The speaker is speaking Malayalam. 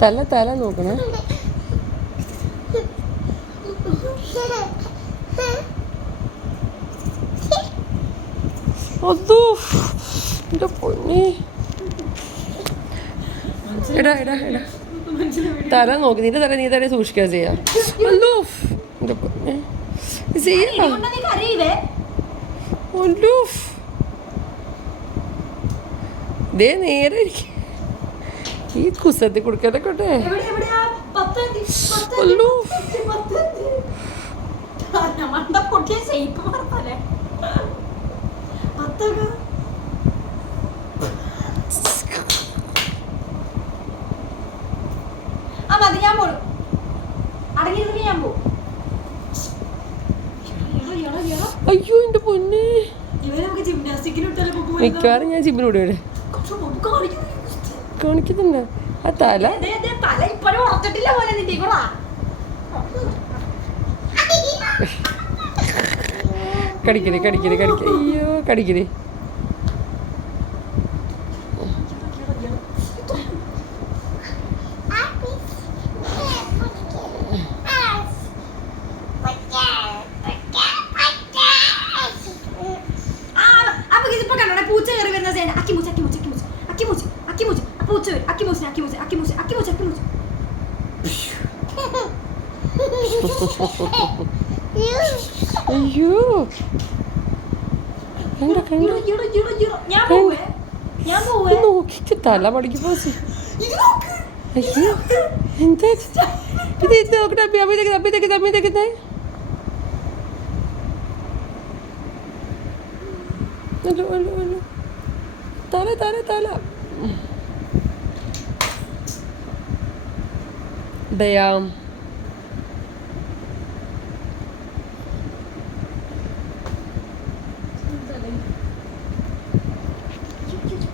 തല തല നോക്കണേ. അതോ എൻ്റെ പൊന്നെ. എടാ എടാ എടാ തല നോക്കി. നിന്റെ തല നീ തന്നെ സൂക്ഷിക്കുക ചെയ്യാ. അല്ലോ എൻ്റെ പൊന്നെ ചെയ്യാ. ദേ നേരെ ഈ കുസത്തി കൊടുക്കട്ടെ. അല്ലോ ഞാൻ പോലും അടങ്ങിയിരുന്നെങ്കിൽ ഞാൻ പോകും. അയ്യോ എൻ്റെ പൊന്നെ. മിക്കവാറും ഞാൻ ജിമ്മിന് വിടുവേ. കാണിക്കുന്നുണ്ട് ആ തല. കടിക്കണേ കടിക്കണേ കടിക്ക. അയ്യോ കടിക്കണേ. പൂച്ച കയറി വരുന്ന സേന അക്കി മൂച്ച അക്കി മൂച്ച അക്കി മൂച്ച അക്കി മൂച്ച അക്കി മൂച്ച പൂച്ച വരും. അക്കി മൂച്ച അക്കി മൂച്ച അക്കി മൂച്ച അക്കി മൂച്ച അക്കി മൂച്ച. അയ്യോ നോക്കിട്ട് തല മടക്കി പോയി. അയ്യോ എന്താ ഇത്? ഇത് നോക്കട്ടെ. അമ്മ തല തല തല. ദയാം